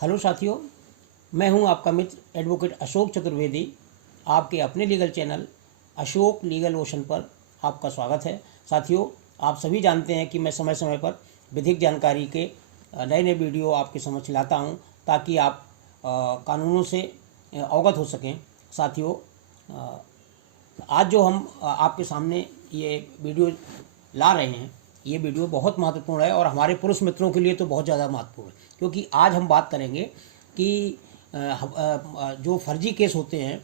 Hello साथियों, मैं हूं आपका मित्र एडवोकेट अशोक चतुर्वेदी। आपके अपने legal channel Ashok legal ocean पर आपका स्वागत है। साथियों, आप सभी जानते हैं कि मैं समय समय पर विधिक जानकारी के नए नए वीडियो आपके समक्ष लाता हूं ताकि आप कानूनों से अवगत हो सकें। साथियों, आज जो हम आपके सामने ये वीडियो ला रहे हैं, ये वीडियो बहुत महत्वपूर्ण है और हमारे पुरुष मित्रों के लिए तो बहुत ज़्यादा महत्वपूर्ण है, क्योंकि आज हम बात करेंगे कि जो फर्जी केस होते हैं,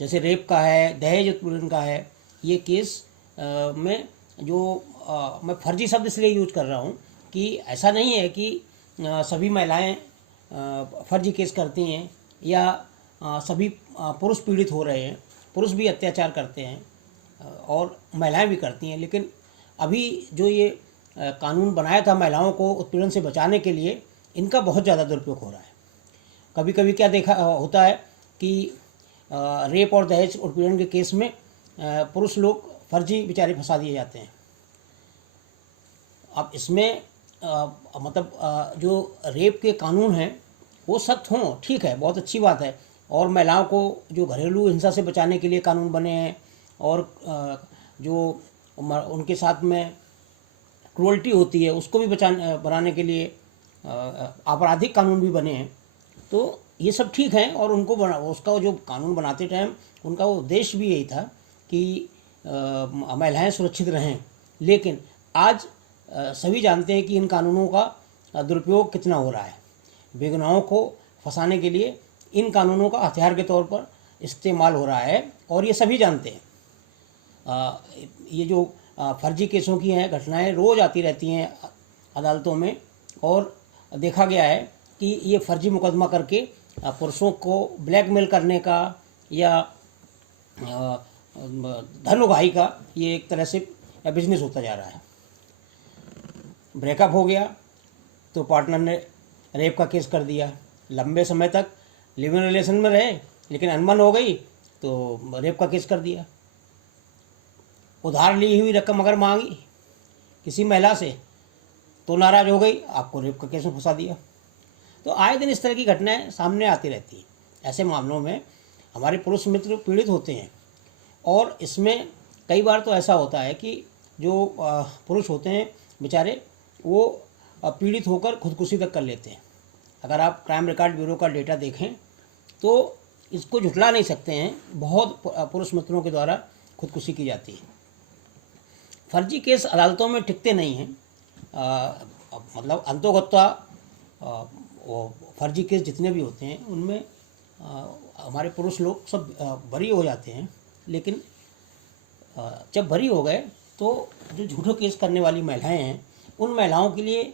जैसे रेप का है, दहेज उत्पीड़न का है, ये केस में जो मैं फर्जी शब्द इसलिए यूज कर रहा हूँ कि ऐसा नहीं है कि सभी महिलाएं फर्जी केस करती हैं या सभी पुरुष पीड़ित हो रहे हैं। पुरुष भी अत्याचार करते हैं और महिलाएं भी करती हैं, लेकिन अभी जो ये कानून बनाया था महिलाओं को उत्पीड़न से बचाने के लिए, इनका बहुत ज़्यादा दुरुपयोग हो रहा है। कभी कभी क्या देखा होता है कि रेप और दहेज उत्पीड़न के केस में पुरुष लोग फर्जी बेचारे फंसा दिए जाते हैं। अब इसमें जो रेप के कानून हैं वो सख्त हों, ठीक है, बहुत अच्छी बात है। और महिलाओं को जो घरेलू हिंसा से बचाने के लिए कानून बने हैं और जो उनके साथ में क्रूअल्टी होती है उसको भी बनाने के लिए आपराधिक कानून भी बने हैं। तो ये सब ठीक है और उसका जो कानून बनाते टाइम उनका वो उद्देश्य भी यही था कि महिलाएं सुरक्षित रहें। लेकिन आज सभी जानते हैं कि इन कानूनों का दुरुपयोग कितना हो रहा है। बेगुनाहों को फंसाने के लिए इन कानूनों का हथियार के तौर पर इस्तेमाल हो रहा है और ये सभी जानते हैं। ये जो फर्जी केसों की हैं घटनाएं रोज़ आती रहती हैं अदालतों में, और देखा गया है कि ये फर्जी मुकदमा करके पुरुषों को ब्लैकमेल करने का या धन उगाही का ये एक तरह से बिजनेस होता जा रहा है। ब्रेकअप हो गया तो पार्टनर ने रेप का केस कर दिया, लंबे समय तक लिव इन रिलेशन में रहे लेकिन अनबन हो गई तो रेप का केस कर दिया। उधार ली हुई रकम अगर मांगी किसी महिला से तो नाराज़ हो गई, आपको रेप का केस में फंसा दिया। तो आए दिन इस तरह की घटनाएं सामने आती रहती हैं। ऐसे मामलों में हमारे पुरुष मित्र पीड़ित होते हैं और इसमें कई बार तो ऐसा होता है कि जो पुरुष होते हैं बेचारे, वो पीड़ित होकर खुदकुशी तक कर लेते हैं। अगर आप क्राइम रिकॉर्ड ब्यूरो का डेटा देखें तो इसको झुठला नहीं सकते हैं, बहुत पुरुष मित्रों के द्वारा खुदकुशी की जाती है। फर्जी केस अदालतों में टिकते नहीं हैं। मतलब अंतोगत्वा वो फर्जी केस जितने भी होते हैं उनमें हमारे पुरुष लोग सब बरी हो जाते हैं, लेकिन जब बरी हो गए तो जो झूठे केस करने वाली महिलाएं हैं उन महिलाओं के लिए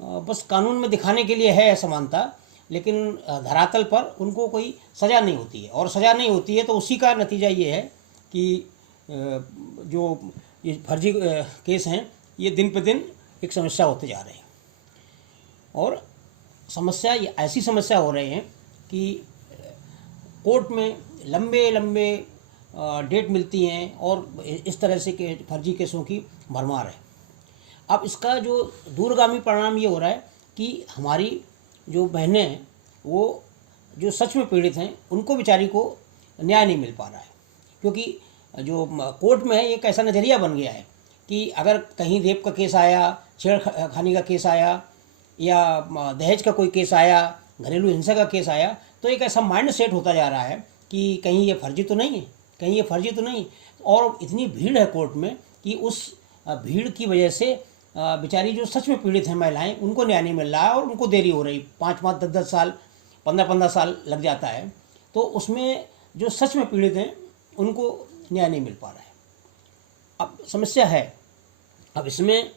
बस कानून में दिखाने के लिए है समानता, लेकिन धरातल पर उनको कोई सज़ा नहीं होती है। और सज़ा नहीं होती है तो उसी का नतीजा ये है कि जो ये फर्जी केस हैं ये दिन पे दिन एक समस्या होते जा रहे हैं। और समस्या ये ऐसी समस्या हो रही है कि कोर्ट में लंबे लंबे डेट मिलती हैं और इस तरह से के फर्जी केसों की भरमार है। अब इसका जो दूरगामी परिणाम ये हो रहा है कि हमारी जो बहनें हैं वो जो सच में पीड़ित हैं उनको बेचारी को न्याय नहीं मिल पा रहा है, क्योंकि जो कोर्ट में है एक ऐसा नज़रिया बन गया है कि अगर कहीं रेप का केस आया, छेड़खानी का केस आया या दहेज का कोई केस आया, घरेलू हिंसा का केस आया, तो एक ऐसा माइंड सेट होता जा रहा है कि कहीं ये फर्जी तो नहीं है, कहीं ये फर्जी तो नहीं। और इतनी भीड़ है कोर्ट में कि उस भीड़ की वजह से बेचारी जो सच में पीड़ित हैं महिलाएं, उनको न्याय नहीं मिल रहा है और उनको देरी हो रही, 5-5, 10-10 साल, 15-15 साल लग जाता है। तो उसमें जो सच में पीड़ित हैं उनको न्याय नहीं मिल पा रहा है। अब समस्या है। अब इसमें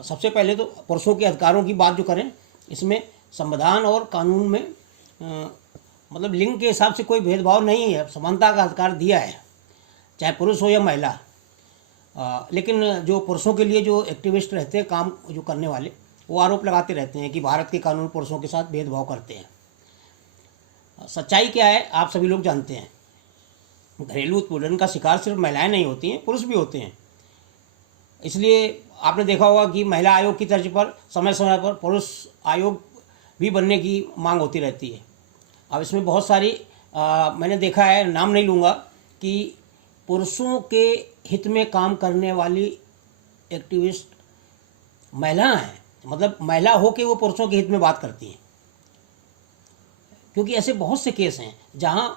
सबसे पहले तो पुरुषों के अधिकारों की बात जो करें, इसमें संविधान और कानून में मतलब लिंग के हिसाब से कोई भेदभाव नहीं है, समानता का अधिकार दिया है, चाहे पुरुष हो या महिला। लेकिन जो पुरुषों के लिए जो एक्टिविस्ट रहते हैं, काम जो करने वाले, वो आरोप लगाते रहते हैं कि भारत के कानून पुरुषों के साथ भेदभाव करते हैं। सच्चाई क्या है आप सभी लोग जानते हैं। घरेलू उत्पीड़न का शिकार सिर्फ महिलाएं नहीं होती हैं, पुरुष भी होते हैं। इसलिए आपने देखा होगा कि महिला आयोग की तर्ज पर समय समय पर पुरुष आयोग भी बनने की मांग होती रहती है। अब इसमें बहुत सारी मैंने देखा है, नाम नहीं लूँगा, कि पुरुषों के हित में काम करने वाली एक्टिविस्ट महिला हैं, मतलब महिला हो के वो पुरुषों के हित में बात करती हैं। क्योंकि ऐसे बहुत से केस हैं जहाँ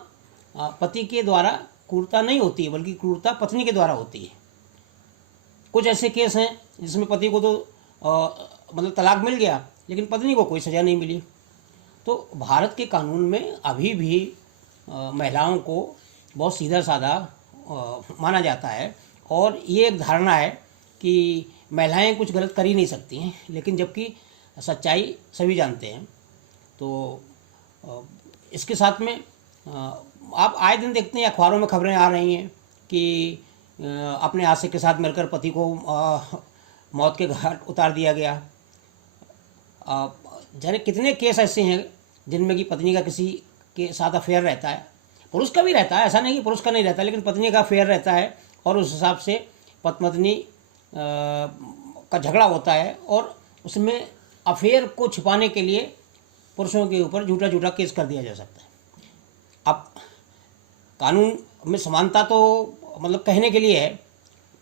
पति के द्वारा क्रूरता नहीं होती है, बल्कि क्रूरता पत्नी के द्वारा होती है। कुछ ऐसे केस हैं जिसमें पति को तो मतलब तलाक मिल गया, लेकिन पत्नी को कोई सज़ा नहीं मिली। तो भारत के कानून में अभी भी महिलाओं को बहुत सीधा साधा माना जाता है, और ये एक धारणा है कि महिलाएं कुछ गलत कर ही नहीं सकती हैं, लेकिन जबकि सच्चाई सभी जानते हैं। तो इसके साथ में आप आए दिन देखते हैं अखबारों में खबरें आ रही हैं कि अपने आशिक के साथ मिलकर पति को मौत के घाट उतार दिया गया। जाने कितने केस ऐसे हैं जिनमें कि पत्नी का किसी के साथ अफेयर रहता है, पुरुष का भी रहता है, ऐसा नहीं कि पुरुष का नहीं रहता, लेकिन पत्नी का अफेयर रहता है, और उस हिसाब से पत्नी का झगड़ा होता है, और उसमें अफेयर को छिपाने के लिए पुरुषों के ऊपर झूठा झूठा केस कर दिया जा सकता है। अब कानून में समानता तो मतलब कहने के लिए है,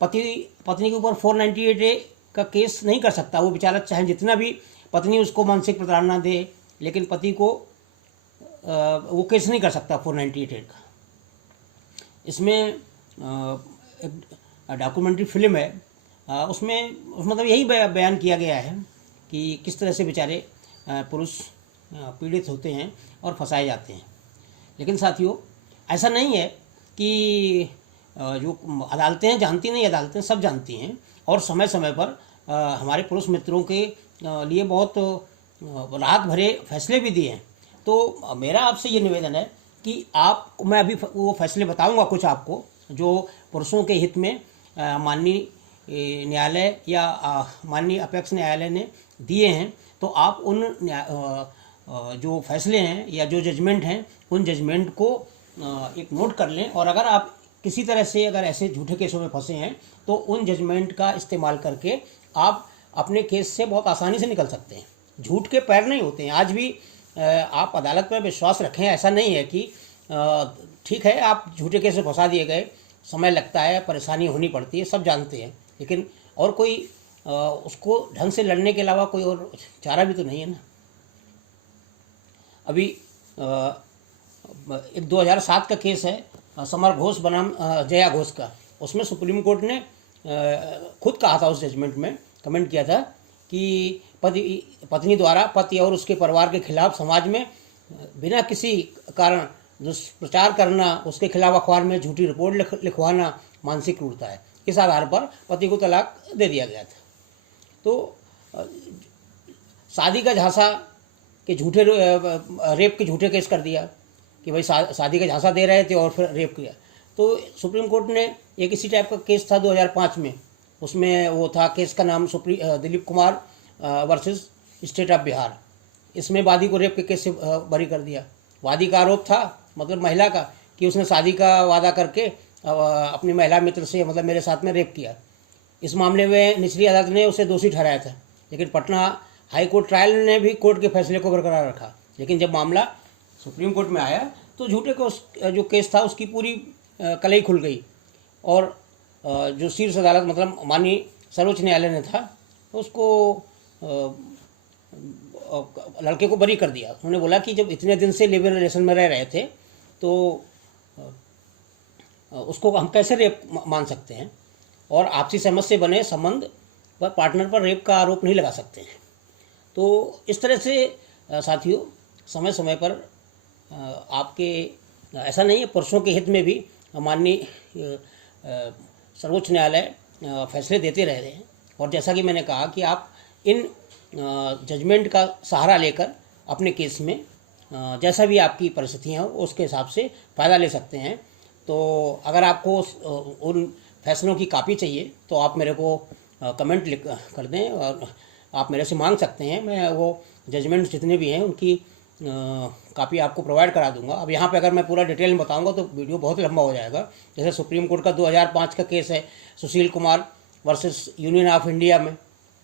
पत्नी के ऊपर 498A का केस नहीं कर सकता वो बेचारा, चाहे जितना भी पत्नी उसको मानसिक प्रताड़ना दे, लेकिन पति को वो केस नहीं कर सकता 498A का। इसमें एक डॉक्यूमेंट्री फिल्म है, उसमें मतलब यही बयान किया गया है कि किस तरह से बेचारे पुरुष पीड़ित होते हैं और फंसाए जाते हैं। लेकिन साथियों, ऐसा नहीं है कि जो अदालतें हैं जानती नहीं, अदालतें सब जानती हैं, और समय समय पर हमारे पुरुष मित्रों के लिए बहुत राहत भरे फैसले भी दिए हैं। तो मेरा आपसे ये निवेदन है कि मैं अभी वो फैसले बताऊंगा कुछ आपको, जो पुरुषों के हित में माननीय न्यायालय या माननीय अपेक्स न्यायालय ने दिए हैं। तो आप उन जो फैसले हैं या जो जजमेंट हैं, उन जजमेंट को एक नोट कर लें, और अगर आप किसी तरह से अगर ऐसे झूठे केसों में फंसे हैं तो उन जजमेंट का इस्तेमाल करके आप अपने केस से बहुत आसानी से निकल सकते हैं। झूठ के पैर नहीं होते हैं। आज भी आप अदालत पर विश्वास रखें, ऐसा नहीं है कि ठीक है आप झूठे केस में फंसा दिए गए, समय लगता है, परेशानी होनी पड़ती है, सब जानते हैं, लेकिन और कोई उसको ढंग से लड़ने के अलावा कोई और चारा भी तो नहीं है ना। अभी एक 2007 का केस है समर घोष बनाम जया घोष का। उसमें सुप्रीम कोर्ट ने खुद कहा था, उस जजमेंट में कमेंट किया था कि पत्नी द्वारा पति और उसके परिवार के खिलाफ समाज में बिना किसी कारण दुष्प्रचार करना, उसके खिलाफ अखबार में झूठी रिपोर्ट लिखवाना मानसिक क्रूरता है। इस आधार पर पति को तलाक दे दिया गया था। तो शादी का झांसा के झूठे रेप के झूठे केस कर दिया कि भाई शादी का झांसा दे रहे थे और फिर रेप किया। तो सुप्रीम कोर्ट ने एक इसी टाइप का केस था 2005 में, उसमें वो था, केस का नाम Dilip Kumar versus state of Bihar. इसमें वादी को रेप के केस से बरी कर दिया। वादी का आरोप था, मतलब महिला का, कि उसने शादी का वादा करके अपनी महिला मित्र से, मतलब मेरे साथ में रेप किया। इस मामले में निचली अदालत ने उसे दोषी ठहराया था, लेकिन पटना हाई कोर्ट ट्रायल ने भी कोर्ट के फैसले को बरकरार रखा। लेकिन जब मामला सुप्रीम कोर्ट में आया तो झूठे का जो केस था उसकी पूरी कलई खुल गई, और जो शीर्ष अदालत मतलब माननीय सर्वोच्च न्यायालय ने था, उसको लड़के को बरी कर दिया। उन्होंने बोला कि जब इतने दिन से लिव इन रिलेशन में रह रहे थे तो उसको हम कैसे रेप मान सकते हैं, और आपसी सहमति से बने संबंध पर पार्टनर पर रेप का आरोप नहीं लगा सकते हैं। तो इस तरह से साथियों, समय समय पर आपके ऐसा नहीं है, पुरुषों के हित में भी माननीय सर्वोच्च न्यायालय फैसले देते रह रहे हैं। और जैसा कि मैंने कहा कि आप इन जजमेंट का सहारा लेकर अपने केस में जैसा भी आपकी परिस्थितियाँ हो उसके हिसाब से फ़ायदा ले सकते हैं। तो अगर आपको उन फैसलों की कापी चाहिए तो आप मेरे को कमेंट लिख कर दें, और आप मेरे से मांग सकते हैं। मैं वो जजमेंट जितने भी हैं उनकी कापी आपको प्रोवाइड करा दूंगा। अब यहाँ पे अगर मैं पूरा डिटेल में बताऊंगा तो वीडियो बहुत लंबा हो जाएगा। जैसे सुप्रीम कोर्ट का 2005 का केस है Sushil Kumar versus Union of India में,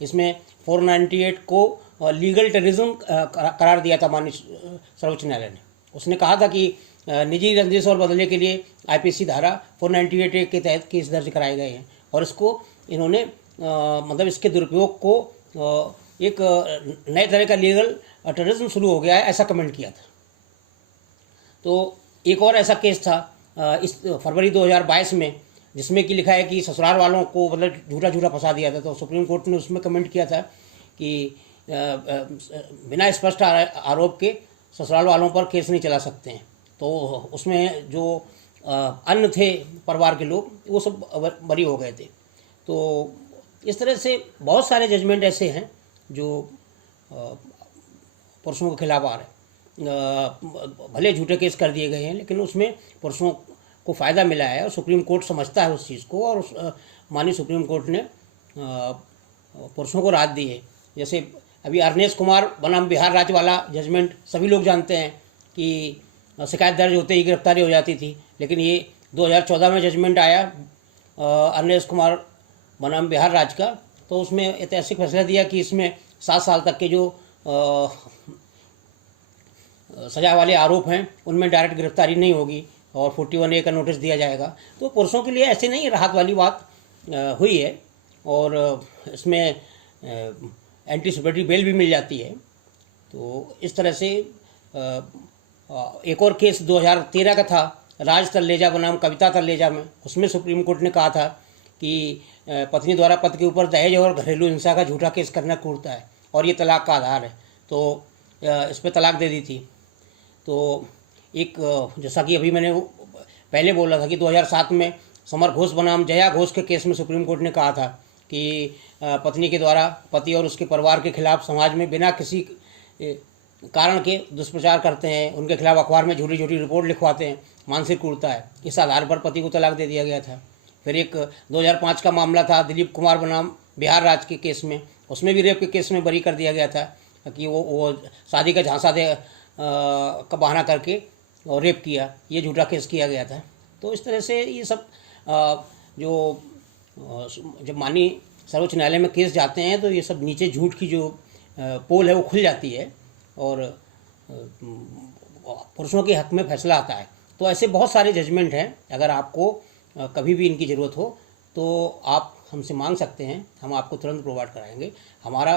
इसमें 498 को लीगल टेररिज्म करार दिया था माननीय सर्वोच्च न्यायालय ने। उसने कहा था कि निजी रंजिश और बदले के लिए आईपीसी धारा 498 के तहत केस दर्ज कराए गए हैं और इसको इन्होंने मतलब इसके दुरुपयोग को एक नए तरह का लीगल टेररिज्म शुरू हो गया है, ऐसा कमेंट किया था। तो एक और ऐसा केस था इस फरवरी 2022 में, जिसमें कि लिखा है कि ससुराल वालों को मतलब झूठा झूठा फंसा दिया था। तो सुप्रीम कोर्ट ने उसमें कमेंट किया था कि बिना स्पष्ट आरोप के ससुराल वालों पर केस नहीं चला सकते हैं। तो उसमें जो अन्य थे परिवार के लोग, वो सब बरी हो गए थे। तो इस तरह से बहुत सारे जजमेंट ऐसे हैं जो पुरुषों के खिलाफ आ रहे हैं। भले झूठे केस कर दिए गए हैं, लेकिन उसमें पुरुषों को फ़ायदा मिला है और सुप्रीम कोर्ट समझता है उस चीज़ को, और माननीय सुप्रीम कोर्ट ने पुरुषों को राहत दी है। जैसे अभी अर्नेश कुमार बनाम बिहार राज्य वाला जजमेंट सभी लोग जानते हैं कि शिकायत दर्ज होते ही गिरफ्तारी हो जाती थी, लेकिन ये 2014 में जजमेंट आया अर्नेश कुमार बनाम बिहार राज्य का। तो उसमें ऐतिहासिक फैसला दिया कि इसमें 7 साल तक के जो सजा वाले आरोप हैं उनमें डायरेक्ट गिरफ्तारी नहीं होगी और 41A का नोटिस दिया जाएगा। तो पुरुषों के लिए ऐसे नहीं राहत वाली बात हुई है, और इसमें एंटीसिपेटरी बेल भी मिल जाती है। तो इस तरह से एक और केस 2013 का था राज तल्लेजा बनाम कविता तल्लेजा में। उसमें सुप्रीम कोर्ट ने कहा था कि पत्नी द्वारा पति के ऊपर दहेज और घरेलू हिंसा का झूठा केस करना क्रूरता है और ये तलाक का आधार है। तो इस पर तलाक दे दी थी। तो एक जैसा कि अभी मैंने पहले बोला था कि 2007 में समर घोष बनाम जया घोष के केस में सुप्रीम कोर्ट ने कहा था कि पत्नी के द्वारा पति और उसके परिवार के खिलाफ समाज में बिना किसी कारण के दुष्प्रचार करते हैं, उनके खिलाफ अखबार में झूठी झूठी रिपोर्ट लिखवाते हैं, मानसिक क्रूरता है। इस आधार पर पति को तलाक दे दिया गया था। फिर एक 2005 का मामला था दिलीप कुमार बनाम बिहार राज्य के केस में। उसमें भी रेप के केस में बरी कर दिया गया था कि वो शादी का झांसा दे का बहाना करके और रेप किया, ये झूठा केस किया गया था। तो इस तरह से ये सब जो जब माननीय सर्वोच्च न्यायालय में केस जाते हैं तो ये सब नीचे झूठ की जो पोल है वो खुल जाती है और पुरुषों के हक में फैसला आता है। तो ऐसे बहुत सारे जजमेंट हैं। अगर आपको कभी भी इनकी ज़रूरत हो तो आप हमसे मांग सकते हैं, हम आपको तुरंत प्रोवाइड कराएंगे। हमारा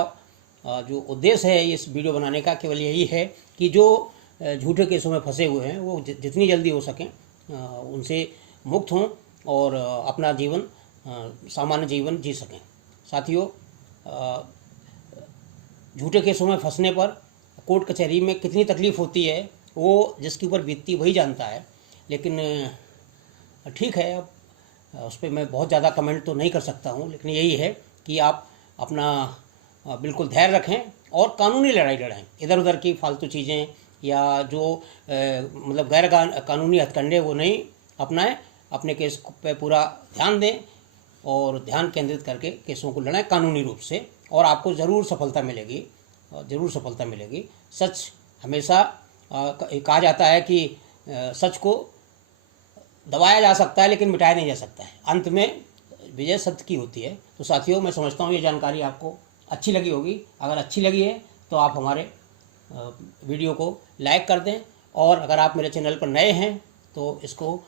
जो उद्देश्य है इस वीडियो बनाने का केवल यही है कि जो झूठे केसों में फंसे हुए हैं वो जितनी जल्दी हो सकें उनसे मुक्त हों और अपना जीवन सामान्य जीवन जी सकें। साथियों, झूठे केसों में फंसने पर कोर्ट कचहरी में कितनी तकलीफ़ होती है वो जिसके ऊपर बीतती वही जानता है। लेकिन ठीक है, अब उस पर मैं बहुत ज़्यादा कमेंट तो नहीं कर सकता हूँ, लेकिन यही है कि आप अपना बिल्कुल धैर्य रखें और कानूनी लड़ाई लड़ें। इधर उधर की फालतू चीज़ें या जो मतलब गैर कानूनी हथकंडे वो नहीं अपनाएं। अपने केस पे पूरा ध्यान दें और ध्यान केंद्रित करके केसों को लड़ें कानूनी रूप से, और आपको ज़रूर सफलता मिलेगी, ज़रूर सफलता मिलेगी। सच हमेशा कहा जाता है कि सच को दबाया जा सकता है लेकिन मिटाया नहीं जा सकता है। अंत में विजय सत्य की होती है। तो साथियों, मैं समझता हूँ ये जानकारी आपको अच्छी लगी होगी। अगर अच्छी लगी है तो आप हमारे वीडियो को लाइक कर दें, और अगर आप मेरे चैनल पर नए हैं तो इसको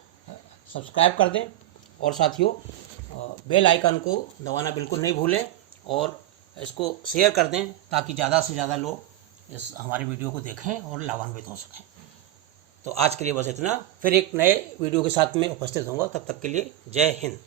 सब्सक्राइब कर दें, और साथियों बेल आइकन को दबाना बिल्कुल नहीं भूलें और इसको शेयर कर दें ताकि ज़्यादा से ज़्यादा लोग इस हमारी वीडियो को देखें और लाभान्वित हो सकें। तो आज के लिए बस इतना। फिर एक नए वीडियो के साथ में उपस्थित होऊंगा। तब तक के लिए जय हिंद।